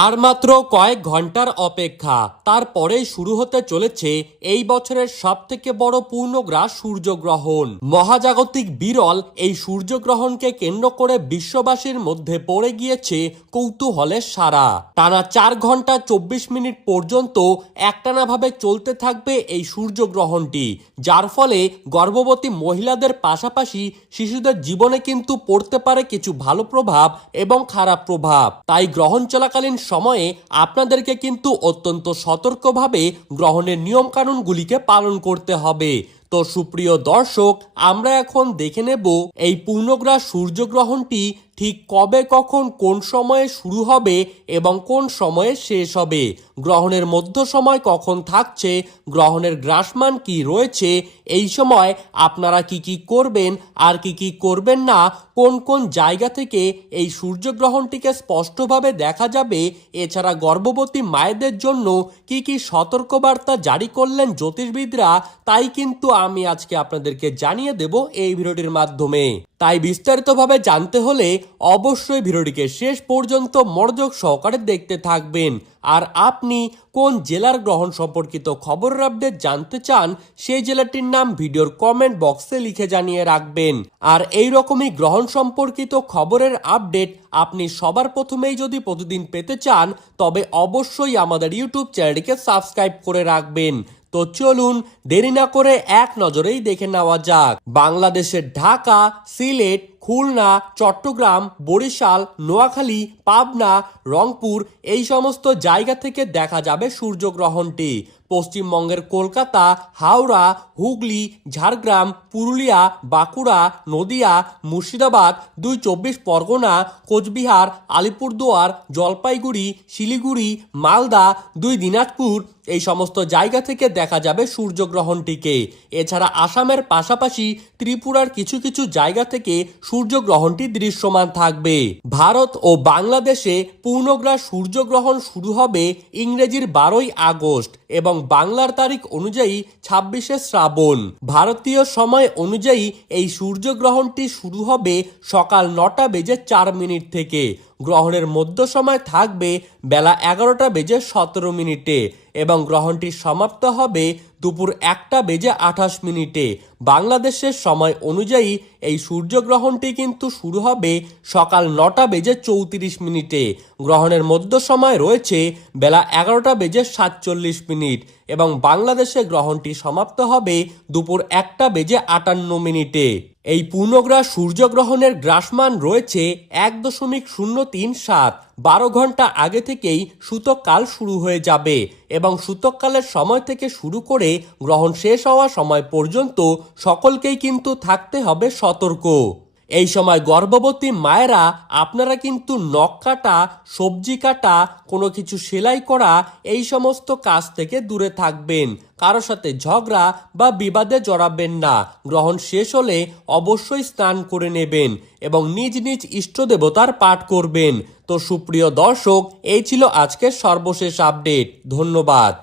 আর মাত্র কয়েক ঘন্টার অপেক্ষা, তারপরেই শুরু হতে চলেছে এই বছরের সবথেকে বড় পূর্ণগ্রাস সূর্যগ্রহণ। মহাজাগতিক বিরল এই সূর্যগ্রহণকে কেন্দ্র করে বিশ্ববাসীর মধ্যে পড়ে গিয়েছে কৌতূহলের সাড়া। টানা 4 ঘন্টা 24 মিনিট পর্যন্ত একটানাভাবে চলতে থাকবে এই সূর্যগ্রহণটি, যার ফলে গর্ভবতী মহিলাদের পাশাপাশি শিশুদের জীবনে কিন্তু পড়তে পারে কিছু ভালো প্রভাব এবং খারাপ প্রভাব। তাই গ্রহণ চলাকালীন সময়ে আপনাদেরকে কিন্তু অত্যন্ত সতর্কভাবে গ্রহণের নিয়ম কানুনগুলিকে পালন করতে হবে। তো সুপ্রিয় দর্শক, আমরা এখন দেখে নেব এই পূর্ণগ্রাস সূর্যগ্রহণটি ঠিক কবে, কখন, কোন সময়ে শুরু হবে এবং কোন সময়ে শেষ হবে। গ্রহণের মধ্য সময় কখন থাকছে, গ্রহণের গ্রাসমান কি রয়েছে, এই সময় আপনারা কি কি করবেন আর কি কি করবেন না, কোন কোন জায়গা থেকে এই সূর্যগ্রহণটিকে স্পষ্টভাবে দেখা যাবে, এছাড়া গর্ভবতী মায়েদের জন্য কি কি সতর্কবার্তা জারি করলেন জ্যোতিষবিদরা, তাই কিন্তু আমি আজকে আপনাদেরকে জানিয়ে দেব এই ভিডিওটির মাধ্যমে। তাই বিস্তারিতভাবে জানতে হলে অবশ্যই ভিডিওটিকে শেষ পর্যন্ত মনোযোগ সহকারে দেখতে থাকবেন। আর আপনি কোন জেলার গ্রহণ সম্পর্কিত খবরের আপডেট জানতে চান, সেই জেলাটির নাম ভিডিওর কমেন্ট বক্সে লিখে জানিয়ে রাখবেন। আর এই রকমই গ্রহণ সম্পর্কিত খবরের আপডেট আপনি সবার প্রথমেই যদি প্রতিদিন পেতে চান, তবে অবশ্যই আমাদের ইউটিউব চ্যানেলটিকে সাবস্ক্রাইব করে রাখবেন। তো চলুন দেরি না করে এক নজরেই দেখে নেওয়া যাক। বাংলাদেশের ঢাকা, সিলেট, খুলনা, চট্টগ্রাম, বরিশাল, নোয়াখালী, পাবনা, রংপুর এই সমস্ত জায়গা থেকে দেখা যাবে সূর্যগ্রহণটি। পশ্চিমবঙ্গের কলকাতা, হাওড়া, হুগলি, ঝাড়গ্রাম, পুরুলিয়া, বাঁকুড়া, নদিয়া, মুর্শিদাবাদ, 2 চব্বিশ পরগনা, কোচবিহার, আলিপুরদুয়ার, জলপাইগুড়ি, শিলিগুড়ি, মালদা, 2 দিনাজপুর এই সমস্ত জায়গা থেকে দেখা যাবে সূর্যগ্রহণটিকে। এছাড়া আসামের পাশাপাশি ত্রিপুরার কিছু কিছু জায়গা থেকে সূর্যগ্রহণটি দৃশ্যমান থাকবে। ভারত ও বাংলাদেশে পূর্ণগ্রাস সূর্যগ্রহণ শুরু হবে ইংরেজির 12ই আগস্ট এবং বাংলার তারিখ অনুযায়ী 26শে শ্রাবণ। ভারতীয় সময় অনুযায়ী এই সূর্যগ্রহণটি শুরু হবে সকাল 9টা বেজে 4 মিনিট থেকে। গ্রহণের মধ্য সময় থাকবে বেলা 11টা বেজে 17 মিনিটে এবং গ্রহণটি সমাপ্ত হবে দুপুর 1টা বেজে 28 মিনিটে। বাংলাদেশের সময় অনুযায়ী এই সূর্যগ্রহণটি কিন্তু শুরু হবে সকাল 9টা বেজে 34 মিনিটে। গ্রহণের মধ্য সময় রয়েছে বেলা 11টা বেজে 47 মিনিট এবং বাংলাদেশে গ্রহণটি সমাপ্ত হবে দুপুর 1টা বেজে 58 মিনিটে। এই পূর্ণগ্রাস সূর্যগ্রহণের গ্রাসমান রয়েছে 1.037। 12 ঘন্টা আগে থেকেই সূতককাল শুরু হয়ে যাবে এবং সূতককালের সময় থেকে শুরু করে গ্রহণ শেষ হওয়ার সময় পর্যন্ত সকলকেই কিন্তু থাকতে হবে সতর্ক। এই সময় গর্ভবতী মায়েরা আপনারা কিন্তু নখ কাটা, সবজি কাটা, কোনো কিছু সেলাই করা এই সমস্ত কাজ থেকে দূরে থাকবেন। কারো সাথে ঝগড়া বা বিবাদে জড়াবেন না। গ্রহণ শেষ হলে অবশ্যই স্নান করে নেবেন এবং নিজ নিজ ইষ্ট দেবতার পাঠ করবেন। তো সুপ্রিয় দর্শক, এই ছিল আজকের সর্বশেষ আপডেট। ধন্যবাদ।